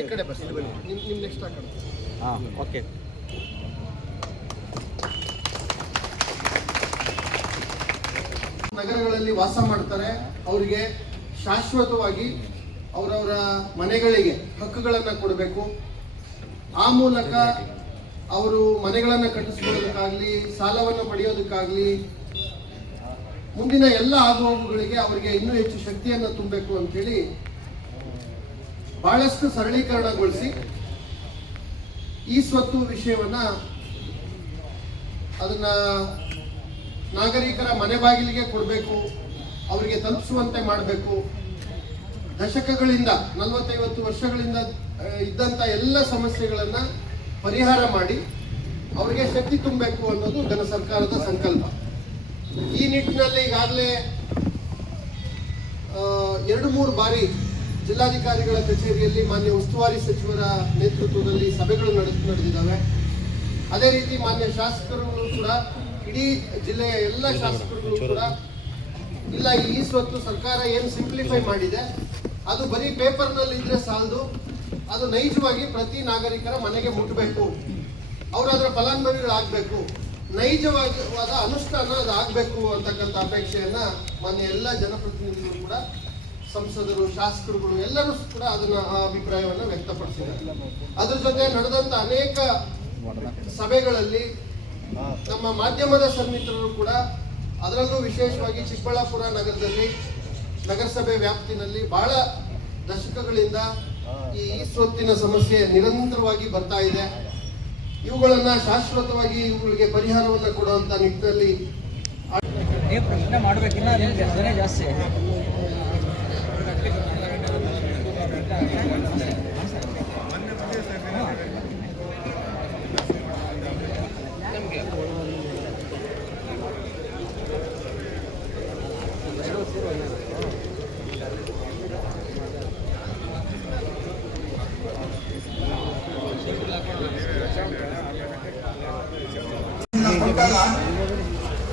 ಈ ಕಡೆ ಬಸ್ ನಿಮ್ಮ ನೆಕ್ಸ್ಟ್ ಹಾಕೋಣ. ಹಾಂ ಓಕೆ. ನಗರಗಳಲ್ಲಿ ವಾಸ ಮಾಡ್ತಾರೆ, ಅವರಿಗೆ ಶಾಶ್ವತವಾಗಿ ಅವರವರ ಮನೆಗಳಿಗೆ ಹಕ್ಕುಗಳನ್ನು ಕೊಡಬೇಕು. ಆ ಮೂಲಕ ಅವರು ಮನೆಗಳನ್ನು ಕಟ್ಟಿಸ್ಕೊಳ್ಳೋದಕ್ಕಾಗಲಿ, ಸಾಲವನ್ನು ಪಡೆಯೋದಕ್ಕಾಗಲಿ, ಮುಂದಿನ ಎಲ್ಲ ಆಗುಹೋಗುಗಳಿಗೆ ಅವರಿಗೆ ಇನ್ನೂ ಹೆಚ್ಚು ಶಕ್ತಿಯನ್ನು ತುಂಬಬೇಕು ಅಂತೇಳಿ ಬಹಳಷ್ಟು ಸರಳೀಕರಣಗೊಳಿಸಿ ಈ ಸ್ವತ್ತು ವಿಷಯವನ್ನ ಅದನ್ನ ನಾಗರಿಕರ ಮನೆ ಬಾಗಿಲಿಗೆ ಕೊಡಬೇಕು, ಅವರಿಗೆ ತಲುಪಿಸುವಂತೆ ಮಾಡಬೇಕು. ದಶಕಗಳಿಂದ 40-50 ವರ್ಷಗಳಿಂದ ಇದ್ದಂಥ ಎಲ್ಲ ಸಮಸ್ಯೆಗಳನ್ನ ಪರಿಹಾರ ಮಾಡಿ ಅವರಿಗೆ ಶಕ್ತಿ ತುಂಬಬೇಕು ಅನ್ನೋದು ಘನ ಸರ್ಕಾರದ ಸಂಕಲ್ಪ. ಈ ನಿಟ್ಟಿನಲ್ಲಿ ಈಗಾಗಲೇ 2-3 ಬಾರಿ ಜಿಲ್ಲಾಧಿಕಾರಿಗಳ ಕಚೇರಿಯಲ್ಲಿ ಮಾನ್ಯ ಉಸ್ತುವಾರಿ ಸಚಿವರ ನೇತೃತ್ವದಲ್ಲಿ ಸಭೆಗಳು ನಡೆದಿದ್ದಾವೆ. ಅದೇ ರೀತಿ ಮಾನ್ಯ ಶಾಸಕರುಗಳು ಕೂಡ, ಇಡೀ ಜಿಲ್ಲೆಯ ಎಲ್ಲ ಶಾಸಕರುಗಳು ಕೂಡ ಇಲ್ಲ, ಈ ಸ್ವತ್ತು ಸರ್ಕಾರ ಏನು ಸಿಂಪ್ಲಿಫೈ ಮಾಡಿದೆ ಅದು ಬರೀ ಪೇಪರ್ನಲ್ಲಿ ಇದ್ರೆ ಸಾಲದು, ಅದು ನೈಜವಾಗಿ ಪ್ರತಿ ನಾಗರಿಕರ ಮನೆಗೆ ಮುಟ್ಟಬೇಕು, ಅವರು ಅದರ ಫಲಾನುಭವಿಗಳಾಗಬೇಕು, ನೈಜವಾದ ಅನುಷ್ಠಾನ ಅದು ಆಗಬೇಕು ಅಂತಕ್ಕಂಥ ಅಪೇಕ್ಷೆಯನ್ನ ಮಾನ್ಯ ಎಲ್ಲ ಜನಪ್ರತಿನಿಧಿಗಳು ಕೂಡ, ಸಂಸದರು, ಶಾಸಕರುಗಳು ಎಲ್ಲರೂ ಕೂಡ ಅದನ್ನ ಆ ಅಭಿಪ್ರಾಯವನ್ನು ವ್ಯಕ್ತಪಡಿಸಿದ್ದಾರೆ. ಅದ್ರ ಜೊತೆ ನಡೆದಂತ ಅನೇಕ ಸಭೆಗಳಲ್ಲಿ ನಮ್ಮ ಮಾಧ್ಯಮದ ಸನ್ನಿಹಿತರು ಕೂಡ, ಅದರಲ್ಲೂ ವಿಶೇಷವಾಗಿ ಚಿಕ್ಕಬಳ್ಳಾಪುರ ನಗರದಲ್ಲಿ ನಗರಸಭೆ ವ್ಯಾಪ್ತಿನಲ್ಲಿ ಬಹಳ ದಶಕಗಳಿಂದ ಈ ಸ್ವತ್ತಿನ ಸಮಸ್ಯೆ ನಿರಂತರವಾಗಿ ಬರ್ತಾ ಇದೆ. ಇವುಗಳನ್ನ ಶಾಶ್ವತವಾಗಿ ಇವುಗಳಿಗೆ ಪರಿಹಾರವನ್ನು ಕೊಡುವಂತ ನಿಟ್ಟಿನಲ್ಲಿ ಪ್ರಶ್ನೆ ಮಾಡಬೇಕಿನ್ನ ಜಾಸ್ತಿ.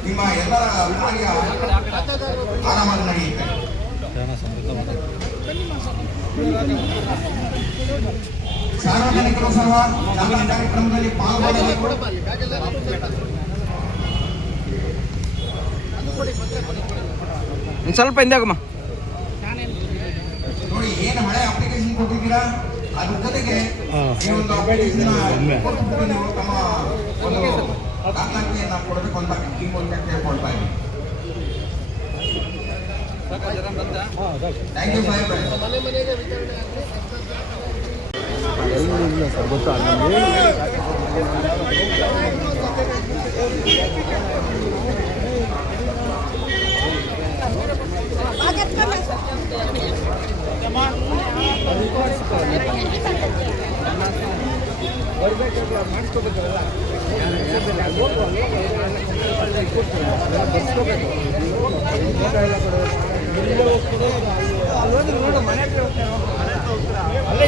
ನಿಮ್ಮ ಎಲ್ಲರ ಕಾರ್ಯ ಆರಾಮಾಗಿ ನಡೆಯುತ್ತೆ. ಸಾರ್ವಜನಿಕರು ಸಹ ಜಾಗೃತಿ ಕಾರ್ಯಕ್ರಮದಲ್ಲಿ ಪಾಲ್ಗೊಳ್ಳಬೇಕು. ಸ್ವಲ್ಪ ಹಿಂದಾಗಮ್ಮ ನೋಡಿ, ಏನು ಹಳೆ ಅಪ್ಲಿಕೇಶನ್ ಕೊಟ್ಟಿದ್ದೀರಾ ಅದ್ರ ಜೊತೆಗೆ ಈ ಒಂದು ಅಪ್ಲಿಕೇಶನ್ ಕೊಟ್ಟು ನೀವು ತಮ್ಮ ಒಂದು ದಾಖಲಾತಿಯನ್ನು ಕೊಡಬೇಕು ಅಂತ ಈ ಮೂಲಕ ಕೇಳ್ಕೊಳ್ತಾ ಇದ್ದೀನಿ. ಥ್ಯಾಂಕ್ ಯು ಸಾಹೇಬ್ರೆ. ಮನೆ ಮನೆಗೆ ವಿತರಣೆ ಅಲ್ಲೇ